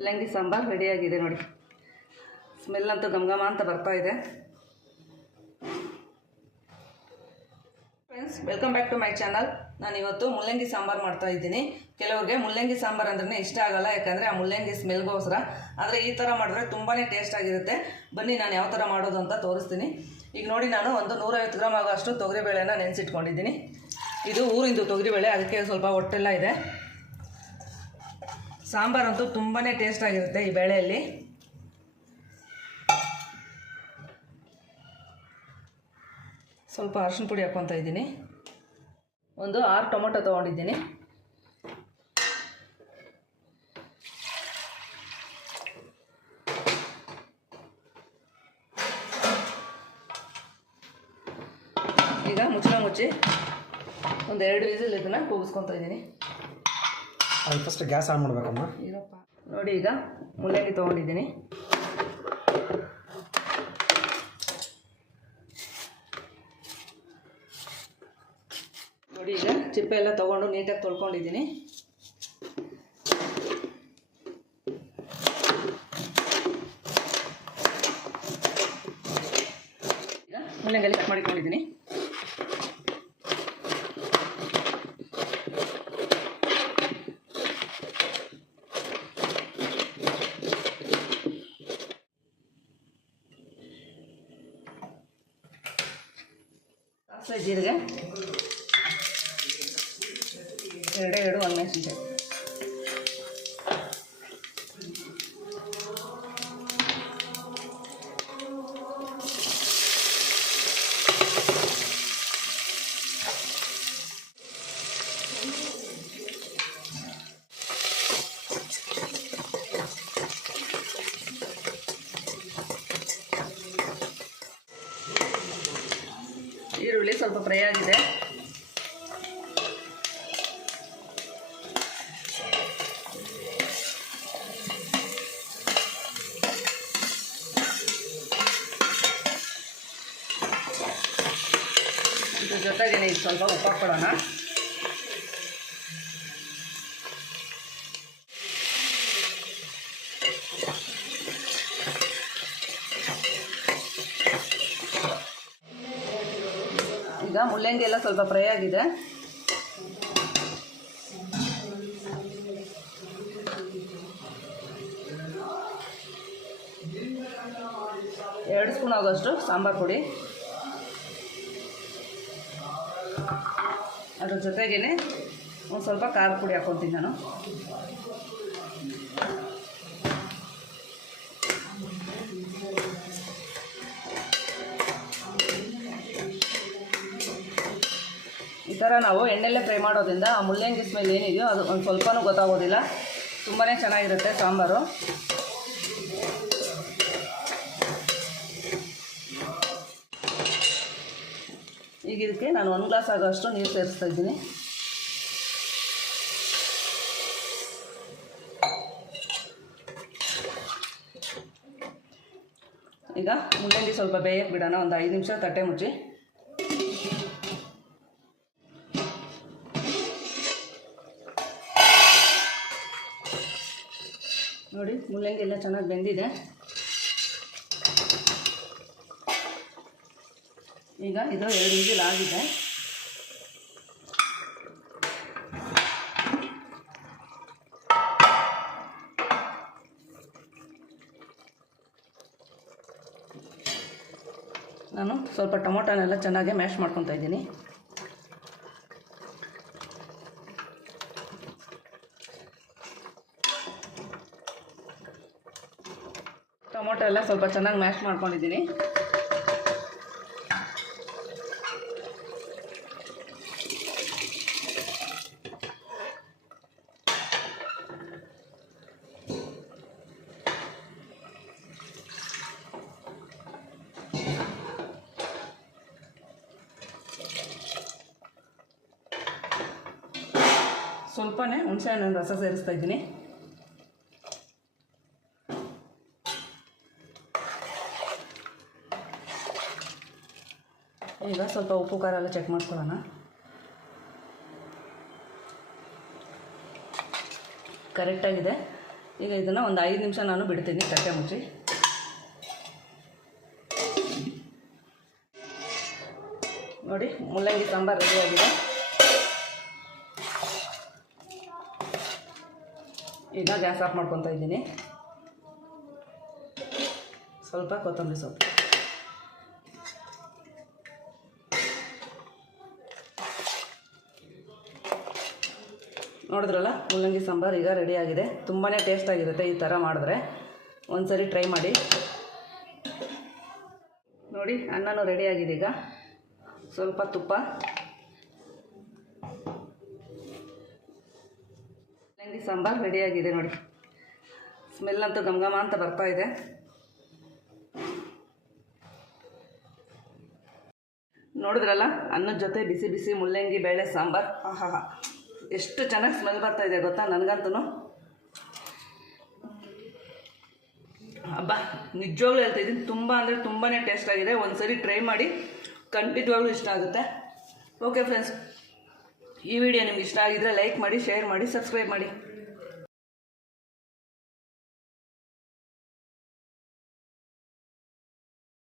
ಮೂಲಂಗಿ ಸಾಂಬಾರು ರೆಡಿಯಾಗಿದೆ ನೋಡಿ. ಸ್ಮೆಲ್ ಅಂತೂ ಗಮಗಮ ಅಂತ ಬರ್ತಾ ಇದೆ. Friends welcome back to my channel ನಾನು ಇವತ್ತು ಮುಲ್ಲಂಗಿ ಸಾಂಬಾರು ಮಾಡ್ತಾ ಇದ್ದೀನಿ. ಕೆಲವ್ರಿಗೆ ಮುಲ್ಲಂಗಿ ಸಾಂಬಾರು ಅಂದ್ರೆ ಇಷ್ಟ ಆಗಲ್ಲ, ಯಾಕಂದರೆ ಆ ಮುಲ್ಲಂಗಿ ಸ್ಮೆಲ್ಗೋಸ್ಕರ ಆದರೆ ಈ ಥರ ಮಾಡಿದ್ರೆ ತುಂಬಾ ಟೇಸ್ಟ್ ಆಗಿರುತ್ತೆ. ಬನ್ನಿ, ನಾನು ಯಾವ ಥರ ಮಾಡೋದು ಅಂತ ತೋರಿಸ್ತೀನಿ. ಈಗ ನೋಡಿ, ನಾನು ಒಂದು ನೂರೈವತ್ತು ಗ್ರಾಮ್ ಆಗೋಷ್ಟು ತೊಗರಿಬೇಳೆನ ನೆನೆಸಿಟ್ಕೊಂಡಿದ್ದೀನಿ. ಇದು ಊರಿಂದು ತೊಗರಿಬೇಳೆ, ಅದಕ್ಕೆ ಸ್ವಲ್ಪ ಹೊಟ್ಟೆಲ್ಲ ಇದೆ. ಸಾಂಬಾರಂತೂ ತುಂಬಾ ಟೇಸ್ಟ್ ಆಗಿರುತ್ತೆ ಈ ಬೇಳೆಯಲ್ಲಿ. ಸ್ವಲ್ಪ ಅರ್ಶಿನ ಪುಡಿ ಹಾಕ್ಕೊತಾ ಇದ್ದೀನಿ. ಒಂದು ಆರು ಟೊಮೊಟೊ ತೊಗೊಂಡಿದ್ದೀನಿ. ಈಗ ಮುಚ್ಚಳ ಮುಚ್ಚಿ ಒಂದು ಎರಡು ವಿಸಿಲ್ ಇದನ್ನು ಕೂಗಿಸ್ಕೊತಾ ಇದ್ದೀನಿ. ಅದು ಫಸ್ಟ್ ಗ್ಯಾಸ್ ಆನ್ ಮಾಡಬೇಕಮ್ಮ. ಏನಪ್ಪ ನೋಡಿ ಈಗ ಮುಲ್ಲಂಗಿ ತೊಗೊಂಡಿದ್ದೀನಿ. ನೋಡಿ ಈಗ ಚಿಪ್ಪೆ ಎಲ್ಲ ತೊಗೊಂಡು ನೀಟಾಗಿ ತೊಳ್ಕೊಂಡಿದ್ದೀನಿ. ಈಗ ಮುಲ್ಲಂಗಿ ಕಟ್ ಮಾಡಿಕೊಂಡಿದ್ದೀನಿ. ಸಾಸಿವೆ ಜೀರಿಗೆ ಎರಡೇ ಎರಡು ಒಣಮೆಣಸಿನ್ಕಾಯಿ ಸ್ವಲ್ಪ ಫ್ರೈ ಆಗಿದೆ. ಇದ್ರ ಜೊತೆಗೆ ಸ್ವಲ್ಪ ಉಪ್ಪು ಈಗ ಮುಳ್ಳಂಗಿ ಎಲ್ಲ ಸ್ವಲ್ಪ ಫ್ರೈ ಆಗಿದೆ. ಎರಡು ಸ್ಪೂನ್ ಆಗೋಷ್ಟು ಸಾಂಬಾರು ಪುಡಿ. ಅದ್ರ ಜೊತೆಗೇನೆ ಒಂದು ಸ್ವಲ್ಪ ಖಾರದ ಪುಡಿ ಹಾಕ್ಕೊತೀನಿ ನಾನು. ಥರ ನಾವು ಎಣ್ಣೆಲ್ಲೇ ಫ್ರೈ ಮಾಡೋದ್ರಿಂದ ಆ ಮುಳ್ಳಂಗಿ ಸ್ಮೆಲ್ ಏನಿದೆಯೋ ಅದು ಒಂದು ಸ್ವಲ್ಪನೂ ಗೊತ್ತಾಗೋದಿಲ್ಲ. ತುಂಬಾ ಚೆನ್ನಾಗಿರುತ್ತೆ ಸಾಂಬಾರು. ಈಗ ಇದಕ್ಕೆ ನಾನು ಒಂದು ಗ್ಲಾಸ್ ಆಗೋಷ್ಟು ನೀರು ಸೇರಿಸ್ತಾ ಇದ್ದೀನಿ. ಈಗ ಮುಳ್ಳಂಗಿ ಸ್ವಲ್ಪ ಬೇಯಕ್ಕೆ ಬಿಡೋಣ, ಒಂದು ಐದು ನಿಮಿಷ ತಟ್ಟೆ ಮುಚ್ಚಿ. ಮುಳ್ಳಂಗಿ ಎಲ್ಲ ಚೆನ್ನಾಗಿ ಬೆಂದಿದೆ. ಈಗ ಇದು ಎರಡು ಇಂಜಿಲ್ ಆಗಿದೆ. ನಾನು ಸ್ವಲ್ಪ ಟೊಮೊಟೊನೆಲ್ಲ ಚೆನ್ನಾಗಿ ಮ್ಯಾಶ್ ಮಾಡ್ಕೊತಾ ಇದ್ದೀನಿ. ಟೊಮೊಟೊ ಎಲ್ಲ ಸ್ವಲ್ಪ ಚೆನ್ನಾಗಿ ಮ್ಯಾಶ್ ಮಾಡ್ಕೊಂಡಿದ್ದೀನಿ. ಸ್ವಲ್ಪನೇ ಹುಣಸೆಹಣ್ಣಿನ ರಸ ಸೇರಿಸ್ತಾ ಇದ್ದೀನಿ. ಈಗ ಸ್ವಲ್ಪ ಉಪ್ಪು ಖಾರ ಎಲ್ಲ ಚೆಕ್ ಮಾಡ್ಕೊಳ್ಳೋಣ. ಕರೆಕ್ಟಾಗಿದೆ ಈಗ ಇದನ್ನು ಒಂದು ಐದು ನಿಮಿಷ ನಾನು ಬಿಡ್ತೀನಿ ತಟ್ಟೆ ಮುಚ್ಚಿ. ನೋಡಿ, ಮುಲ್ಲಂಗಿ ಸಾಂಬಾರು ರೆಡಿಯಾಗಿದೆ ಈಗ ಗ್ಯಾಸ್ ಆಫ್ ಮಾಡ್ಕೊತಾ ಇದ್ದೀನಿ. ಸ್ವಲ್ಪ ಕೊತ್ತಂಬರಿ ಸೊಪ್ಪು. ನೋಡಿದ್ರಲ್ಲ? ಮೂಲಂಗಿ ಸಾಂಬಾರು ಈಗ ರೆಡಿಯಾಗಿದೆ ತುಂಬಾ ಟೇಸ್ಟಾಗಿರುತ್ತೆ ಈ ಥರ ಮಾಡಿದ್ರೆ. ಒಂದ್ಸರಿ ಟ್ರೈ ಮಾಡಿ. ನೋಡಿ, ಅನ್ನನೂ ರೆಡಿಯಾಗಿದೆ ಈಗ. ಸ್ವಲ್ಪ ತುಪ್ಪ. ಮೂಲಂಗಿ ಸಾಂಬಾರು ರೆಡಿಯಾಗಿದೆ ನೋಡಿ. ಸ್ಮೆಲ್ ಅಂತೂ ಘಮ ಅಂತ ಬರ್ತಾ ಇದೆ. ನೋಡಿದ್ರಲ್ಲ? ಅನ್ನದ ಜೊತೆ ಬಿಸಿ ಬಿಸಿ ಮುಲ್ಲಂಗಿ, ಬೇಳೆ ಸಾಂಬಾರು. ಆಹಾ ಎಷ್ಟು ಚೆನ್ನಾಗಿ ಸ್ಮೆಲ್ ಬರ್ತಾ ಇದೆ ಗೊತ್ತಾ ನನಗಂತೂ? ಹಬ್ಬ ನಿಜವಾಗ್ಲೂ ಹೇಳ್ತಾ ಇದ್ದೀನಿ, ತುಂಬ ಅಂದರೆ ತುಂಬಾ ಟೇಸ್ಟ್ ಆಗಿದೆ. ಒಂದು ಸರಿ ಟ್ರೈ ಮಾಡಿ, ಖಂಡಿತವಾಗ್ಲೂ ಇಷ್ಟ ಆಗುತ್ತೆ. ಓಕೆ ಫ್ರೆಂಡ್ಸ್ ಈ ವಿಡಿಯೋ ನಿಮ್ಗೆ ಇಷ್ಟ ಆಗಿದ್ರೆ ಲೈಕ್ ಮಾಡಿ ಶೇರ್ ಮಾಡಿ ಸಬ್ಸ್ಕ್ರೈಬ್ ಮಾಡಿ.